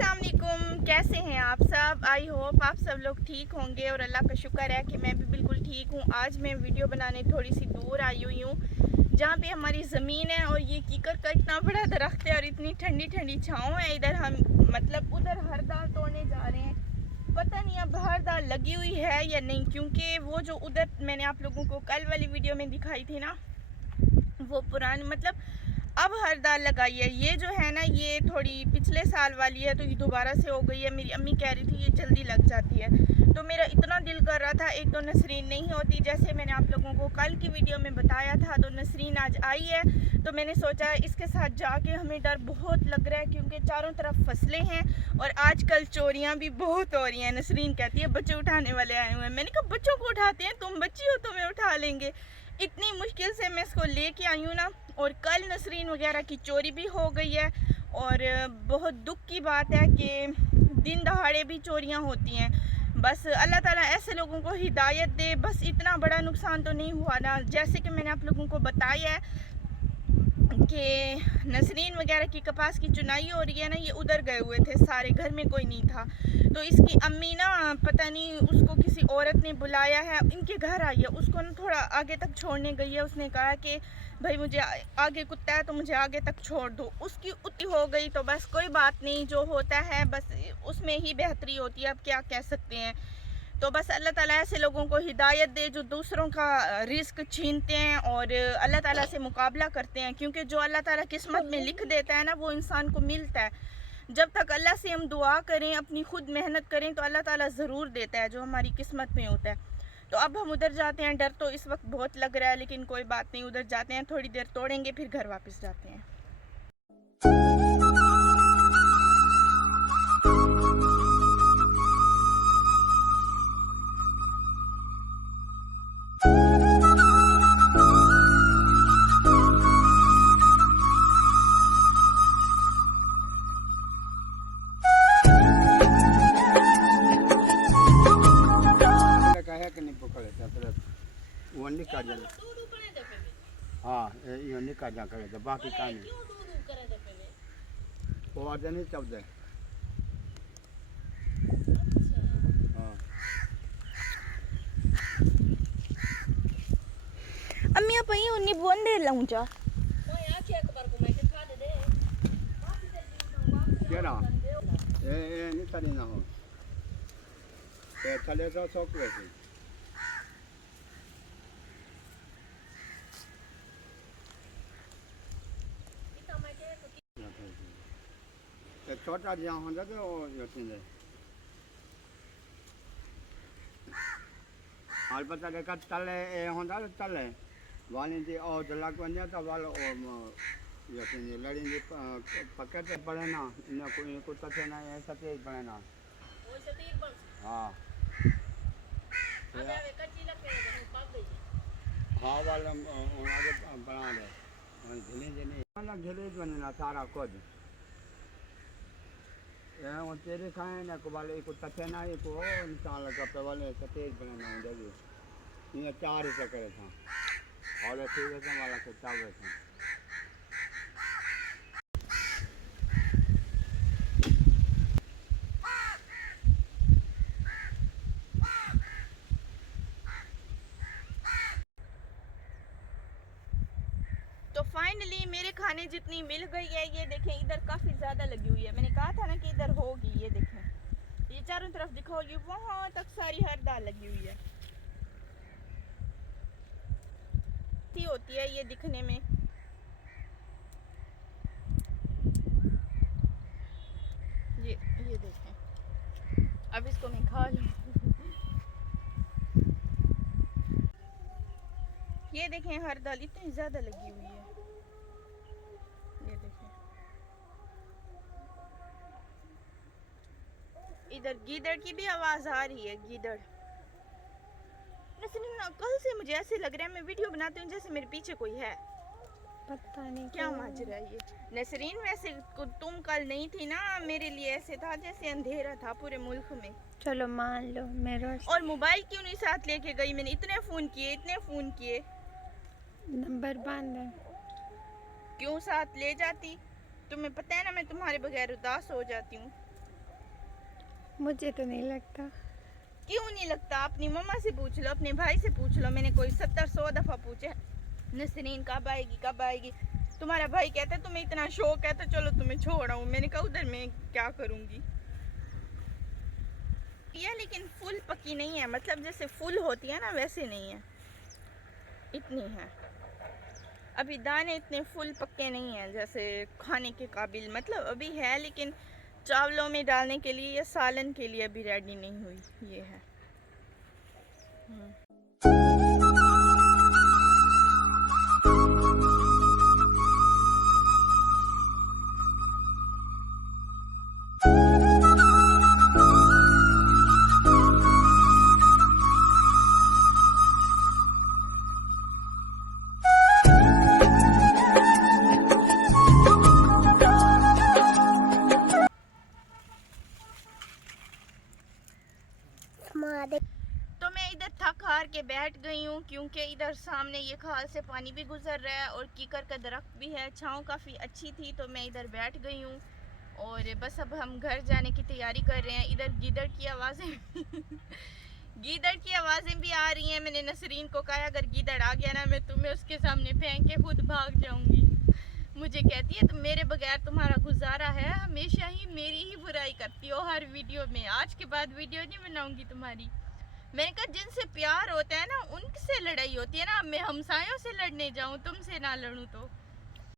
अस्सलाम वालेकुम, कैसे हैं आप सब। आई होप आप सब लोग ठीक होंगे और अल्लाह का शुक्र है कि मैं भी बिल्कुल ठीक हूँ। आज मैं वीडियो बनाने थोड़ी सी दूर आई हुई हूँ जहाँ पे हमारी ज़मीन है और ये कीकर का इतना बड़ा दरख्त है और इतनी ठंडी ठंडी छाँव है। इधर हम मतलब उधर हर दाल तोड़ने जा रहे हैं। पता नहीं अब हर दाल लगी हुई है या नहीं, क्योंकि वो जो उधर मैंने आप लोगों को कल वाली वीडियो में दिखाई थी ना, वो पुरानी मतलब अब हर दाल लगाई है। ये जो है ना, ये थोड़ी पिछले साल वाली है तो ये दोबारा से हो गई है। मेरी अम्मी कह रही थी ये जल्दी लग जाती है, तो मेरा इतना दिल कर रहा था। एक तो नसरीन नहीं होती, जैसे मैंने आप लोगों को कल की वीडियो में बताया था, तो नसरीन आज आई है तो मैंने सोचा इसके साथ जाके, हमें डर बहुत लग रहा है क्योंकि चारों तरफ फसलें हैं और आजकल चोरियाँ भी बहुत हो रही हैं। नसरीन कहती है बच्चे उठाने वाले आए हुए हैं। मैंने कहा बच्चों को उठाते हैं, तुम बच्ची हो तुम्हें उठा लेंगे। इतनी मुश्किल से मैं इसको लेके आई हूँ ना, और कल नसरीन वगैरह की चोरी भी हो गई है। और बहुत दुख की बात है कि दिन दहाड़े भी चोरियाँ होती हैं। बस अल्लाह ताला ऐसे लोगों को हिदायत दे। बस इतना बड़ा नुकसान तो नहीं हुआ ना, जैसे कि मैंने आप लोगों को बताया है कि नसरीन वगैरह की कपास की चुनाई हो रही है ना, ये उधर गए हुए थे सारे, घर में कोई नहीं था। तो इसकी अम्मी ना पता नहीं उसको किसी औरत ने बुलाया है, इनके घर आई है, उसको ना थोड़ा आगे तक छोड़ने गई है। उसने कहा कि भाई मुझे आगे कुत्ता है तो मुझे आगे तक छोड़ दो। उसकी उतनी हो गई तो बस कोई बात नहीं, जो होता है बस उसमें ही बेहतरी होती है, अब क्या कह सकते हैं। तो बस अल्लाह ताला ऐसे लोगों को हिदायत दे जो दूसरों का रिस्क छीनते हैं और अल्लाह ताला से मुकाबला करते हैं, क्योंकि जो अल्लाह ताला किस्मत में लिख देता है ना, वो इंसान को मिलता है। जब तक अल्लाह से हम दुआ करें, अपनी खुद मेहनत करें, तो अल्लाह ताला ज़रूर देता है जो हमारी किस्मत में होता है। तो अब हम उधर जाते हैं। डर तो इस वक्त बहुत लग रहा है, लेकिन कोई बात नहीं, उधर जाते हैं, थोड़ी देर तोड़ेंगे फिर घर वापस जाते हैं। हाँ ये निकाल जा करे तो बाकी काम नहीं वो आज नहीं चलते। हाँ अम्मी आप ही उन्नी बोंदे लाऊं जा क्या ना ये नहीं चली ना हो ये चले तो शौक वैसे छोटा जहाँ होता तो योचने दे हाल पता देखा तले होता तो तले वाली थी और जला को नहीं था वाला और योचने लड़ी थी पकड़ते पड़े ना इन्हें को तथे ना ऐसा तेज पड़े ना हाँ हाँ वाला उन्होंने बना दे घिले जने वाला घिले बने ना सारा कुछ ये तेरे खाए ना को वाले को तथे ना ये को इंसान लगा पे वाले तेज बने ना जगी ये चार ही करे था और ठीक है वाला के चावल था। तो फाइनली मेरे खाने जितनी मिल गई है। ये देखें इधर काफ़ी ज़्यादा लगी हुई है, मैंने कहा था ना कि इधर होगी। ये देखें, ये चारों तरफ दिखाओ, ये वहाँ तक सारी हर दाल लगी हुई है। अच्छी होती है ये दिखने में। ये देखें, अब इसको मैं खा लूँ। ये देखें हर दाल इतनी ज़्यादा लगी हुई है। ये देखें, इधर गीदड़ की भी आवाज़ आ रही है। गीदड़ कल से मुझे ऐसे लग रहा है, मैं वीडियो बनाती हूँ जैसे मेरे पीछे कोई है। पता नहीं क्या माजरा है ये। नसरीन वैसे तुम कल नहीं थी ना, मेरे लिए ऐसे था जैसे अंधेरा था पूरे मुल्क में। चलो मान लो मेरा और मोबाइल क्यों नहीं साथ लेके गई? मैंने इतने फ़ोन किए नंबर बंद है। क्यों साथ ले जाती? तुम्हें पता है ना मैं तुम्हारे बगैर उदास हो जाती हूँ। मुझे तो नहीं लगता। क्यों नहीं लगता? अपनी मम्मा से पूछ लो, अपने भाई से पूछ लो। मैंने कोई 70-100 दफ़ा पूछे नसरीन कब आएगी कब आएगी। तुम्हारा भाई कहता है तुम्हें इतना शौक है तो चलो तुम्हें छोड़ आऊँ। मैंने कहा उधर मैं क्या करूँगी। यह लेकिन फुल पकी नहीं है, मतलब जैसे फुल होती है ना वैसे नहीं है, इतनी है। अभी दाने इतने फुल पक्के नहीं हैं जैसे खाने के काबिल, मतलब अभी है लेकिन चावलों में डालने के लिए या सालन के लिए अभी रेडी नहीं हुई। ये है। तो मैं इधर थक हार के बैठ गई हूँ क्योंकि इधर सामने ये खाल से पानी भी गुजर रहा है और कीकर का दरख्त भी है। छाँव काफ़ी अच्छी थी तो मैं इधर बैठ गई हूँ और बस अब हम घर जाने की तैयारी कर रहे हैं। इधर गीदड़ की आवाज़ें गीदड़ की आवाज़ें भी आ रही हैं। मैंने नसरीन को कहा अगर गीदड़ आ गया ना मैं तुम्हें उसके सामने फेंक के खुद भाग जाऊँगी। मुझे कहती है तुम मेरे बगैर तुम्हारा गुजारा है, हमेशा ही मेरी ही बुराई करती हो हर वीडियो में। आज के बाद वीडियो नहीं बनाऊंगी तुम्हारी। मैंने कहा जिनसे प्यार होता है ना उनसे लड़ाई होती है ना। मैं हमसायों से लड़ने जाऊं तुमसे ना लड़ूं तो